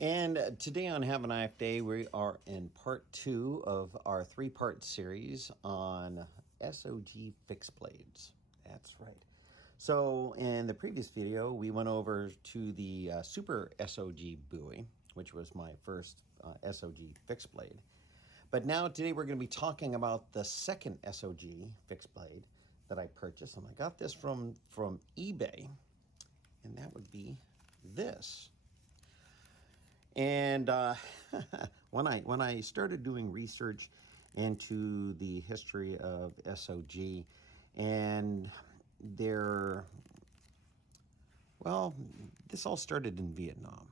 And today on Have a Knife Day, we are in part 2 of our 3-part series on SOG fixed blades. That's right. So in the previous video, we went over to the Super SOG buoy, which was my first SOG fixed blade. But now today we're going to be talking about the second SOG fixed blade that I purchased. And I got this from eBay, and that would be this. And when I started doing research into the history of SOG, and this all started in Vietnam,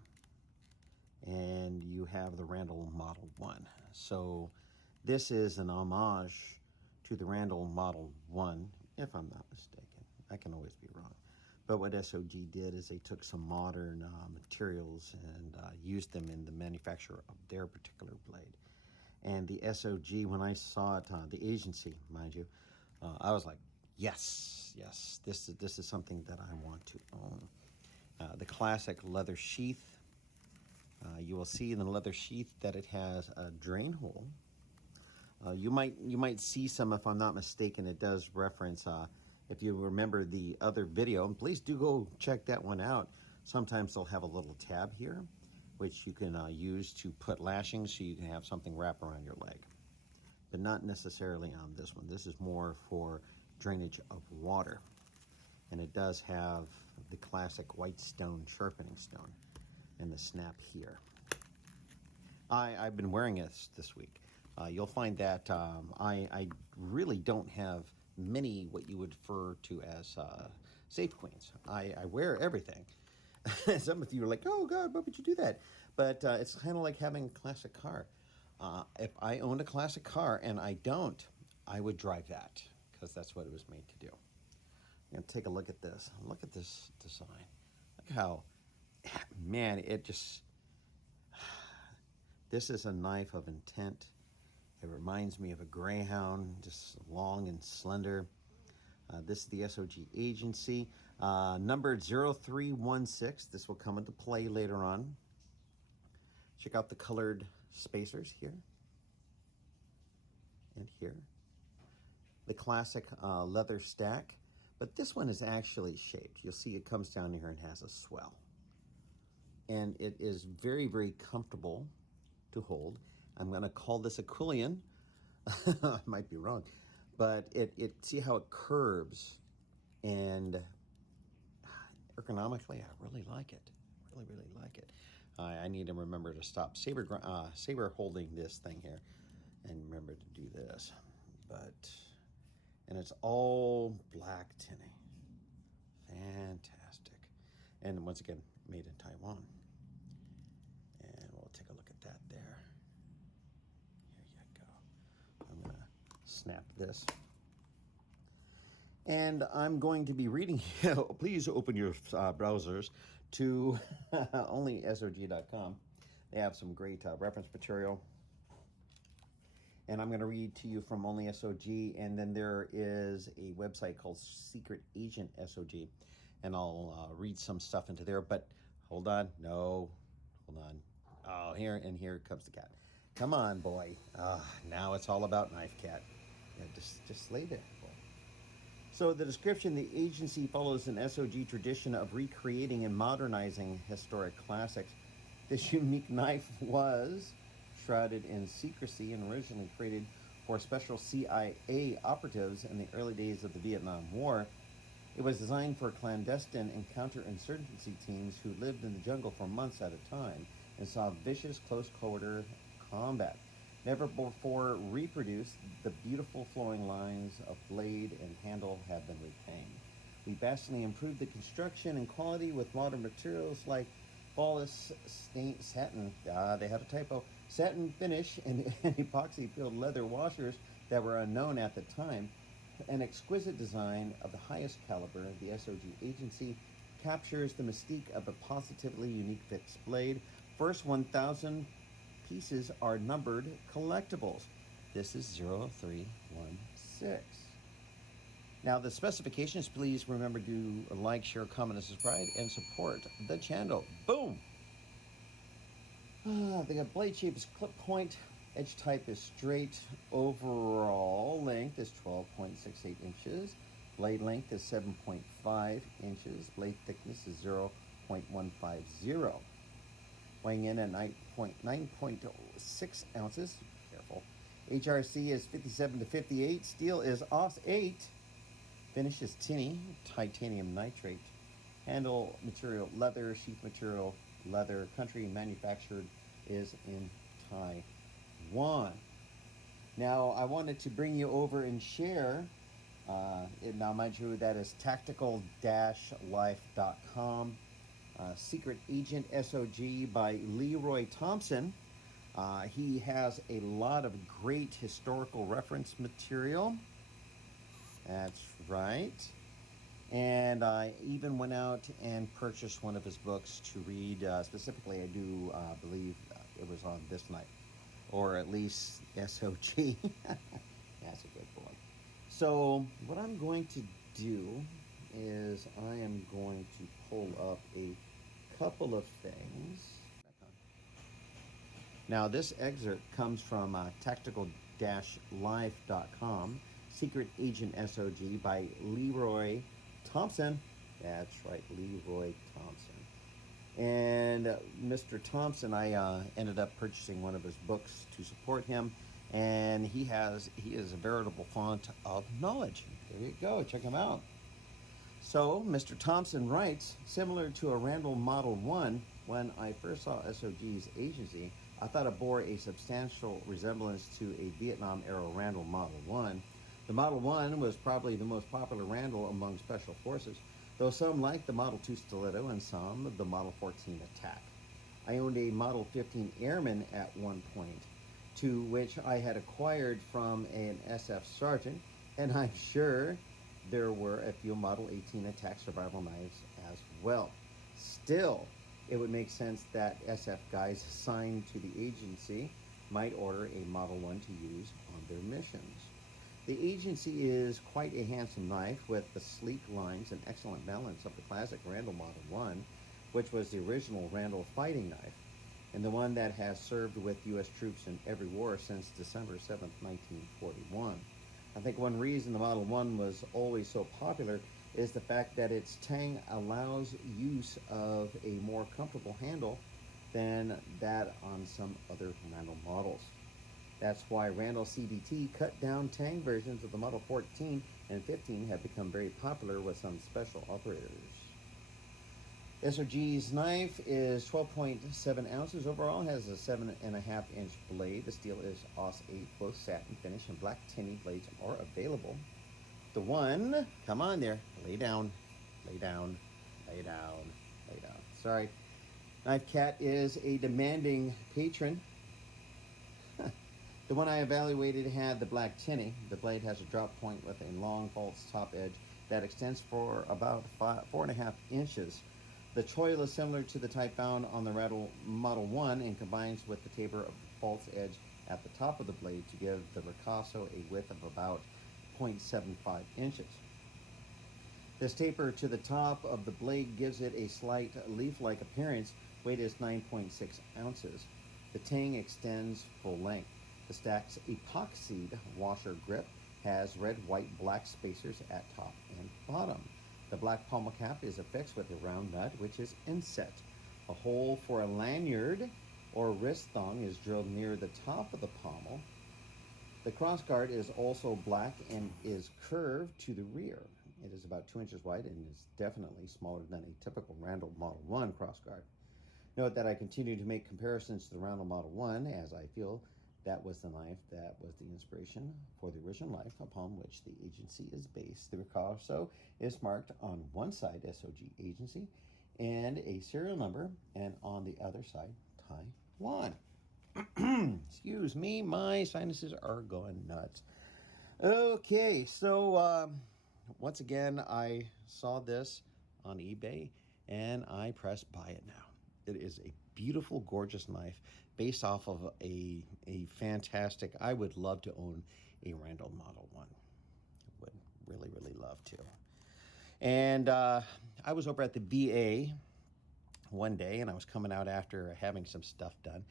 and you have the Randall Model 1. So this is an homage to the Randall Model 1, if I'm not mistaken. I can always be wrong. But what SOG did is they took some modern materials and used them in the manufacture of their particular blade. And the SOG, when I saw it, the agency, mind you, I was like, yes, this is something that I want to own. The classic leather sheath. You will see in the leather sheath that it has a drain hole. You might see some, if I'm not mistaken, it does reference, if you remember the other video, and please do go check that one out. Sometimes they'll have a little tab here, which you can use to put lashings so you can have something wrap around your leg. But not necessarily on this one. This is more for drainage of water. And it does have the classic white stone sharpening stone and the snap here. I've been wearing it this week. You'll find that I really don't have many what you would refer to as safe queens. I wear everything. Some of you are like, oh God, why would you do that? But it's kind of like having a classic car. If I owned a classic car, and I don't, I would drive that, because that's what it was made to do. I'm going to take a look at this. Look at this design. Look how, man, it just, this is a knife of intent. It reminds me of a greyhound, just long and slender. This is the SOG Agency, numbered 0316. This will come into play later on. Check out the colored spacers here and here. The classic leather stack, but this one is actually shaped. You'll see it comes down here and has a swell. And it is very, very comfortable to hold. I'm going to call this a quillion. I might be wrong, but it see how it curves, and ergonomically, I really like it. Really like it. I need to remember to stop saber holding this thing here, and remember to do this. And it's all black tinning. Fantastic. And once again, made in Taiwan. And we'll take a look at that there. Here you go. I'm going to snap this. And I'm going to be reading. Please open your browsers to onlysog.com. They have some great reference material. And I'm going to read to you from Only SOG. And then there is a website called Secret Agent SOG. And I'll read some stuff into there. But hold on. No. Hold on. Oh, here comes the cat. Come on, boy. Now it's all about Knife Cat. Yeah, just lay there, boy. So the description, the agency follows an SOG tradition of recreating and modernizing historic classics. This unique knife was shrouded in secrecy and originally created for special CIA operatives in the early days of the Vietnam War. It was designed for clandestine and counterinsurgency teams who lived in the jungle for months at a time and saw vicious close-quarter combat. Never before reproduced, the beautiful flowing lines of blade and handle have been retained. We vastly improved the construction and quality with modern materials like flawless satin, they had a typo, satin finish and epoxy-filled leather washers that were unknown at the time. An exquisite design of the highest caliber, the SOG Agency captures the mystique of a positively unique fixed blade. First 1,000 pieces are numbered collectibles. This is 0316. Now the specifications, please remember to like, share, comment, and subscribe, and support the channel. Boom! The blade shape is clip point. Edge type is straight. Overall length is 12.68 inches. Blade length is 7.5 inches. Blade thickness is 0.150. Weighing in at 9.6 ounces. Careful. HRC is 57 to 58. Steel is OS 8. Finish is tinny, titanium nitrate. Handle material leather. Sheath material leather. Country manufactured is in Taiwan. Now, I wanted to bring you over and share. Now, mind you, that is tactical-life.com. Secret Agent SOG by Leroy Thompson. He has a lot of great historical reference material. That's right. And I even went out and purchased one of his books to read. Specifically, I do believe it was on this night, or at least SOG. That's a good book. So what I'm going to do is I am going to pull up a couple of things. Now, this excerpt comes from tactical-life.com, Secret Agent SOG by Leroy Thompson. That's right, Leroy Thompson. And Mr. Thompson, I ended up purchasing one of his books to support him, and he is a veritable font of knowledge. There you go, check him out. So, Mr. Thompson writes, similar to a Randall Model 1, when I first saw SOG's agency, I thought it bore a substantial resemblance to a Vietnam-era Randall Model 1. The Model 1 was probably the most popular Randall among Special Forces, though some liked the Model 2 Stiletto and some the Model 14 Attack. I owned a Model 15 Airman at one point, to which I had acquired from an SF sergeant, and I'm sure there were a few Model 18 Attack survival knives as well. Still, it would make sense that SF guys assigned to the agency might order a Model 1 to use on their missions. The agency is quite a handsome knife with the sleek lines and excellent balance of the classic Randall Model 1, which was the original Randall fighting knife, and the one that has served with U.S. troops in every war since December 7, 1941. I think one reason the Model 1 was always so popular is the fact that its tang allows use of a more comfortable handle than that on some other Randall models. That's why Randall CDT cut-down tang versions of the Model 14 and 15 have become very popular with some special operators. SOG's knife is 12.7 ounces overall, has a 7.5 inch blade. The steel is OS 8, both satin finish and black tinny blades are available. The one, come on there, lay down, lay down, lay down, lay down. Sorry. Knife Cat is a demanding patron. The one I evaluated had the black tinny. The blade has a drop point with a long false top edge that extends for about 4.5 inches. The choil is similar to the type found on the Randall Model 1 and combines with the taper of the false edge at the top of the blade to give the ricasso a width of about 0.75 inches. This taper to the top of the blade gives it a slight leaf-like appearance. Weight is 9.6 ounces. The tang extends full length. The stack's epoxied washer grip has red, white, black spacers at top and bottom. The black pommel cap is affixed with a round nut, which is inset. A hole for a lanyard or wrist thong is drilled near the top of the pommel. The crossguard is also black and is curved to the rear. It is about 2 inches wide and is definitely smaller than a typical Randall Model 1 crossguard. Note that I continue to make comparisons to the Randall Model 1 as I feel that was the knife that was the inspiration for the original knife upon which the agency is based. The ricasso is marked on one side, SOG Agency, and a serial number, and on the other side, Taiwan. Excuse me, my sinuses are going nuts. Okay, so once again, I saw this on eBay, and I pressed buy it now. It is a beautiful, gorgeous knife based off of a fantastic, I would love to own a Randall Model 1. I would really love to. And I was over at the VA one day, and I was coming out after having some stuff done,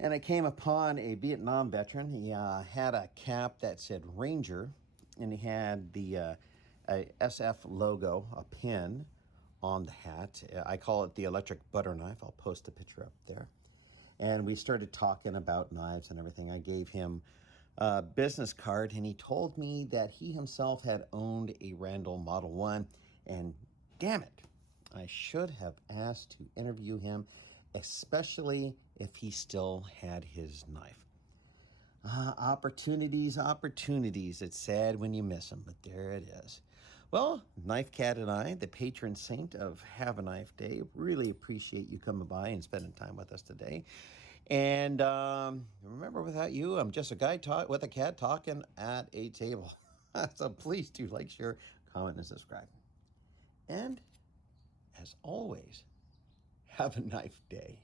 and I came upon a Vietnam veteran. He had a cap that said Ranger, and he had the a SF logo, a pin on the hat. I call it the electric butter knife. I'll post a picture up there. And we started talking about knives and everything. I gave him a business card, and he told me that he himself had owned a Randall Model 1. And damn it, I should have asked to interview him, especially if he still had his knife. Opportunities, opportunities. It's sad when you miss them, but there it is. Well, Knife Cat and I, the patron saint of Have a Knife Day, really appreciate you coming by and spending time with us today. And remember, without you, I'm just a guy with a cat talking at a table. So please do like, share, comment, and subscribe. And as always, have a knife day.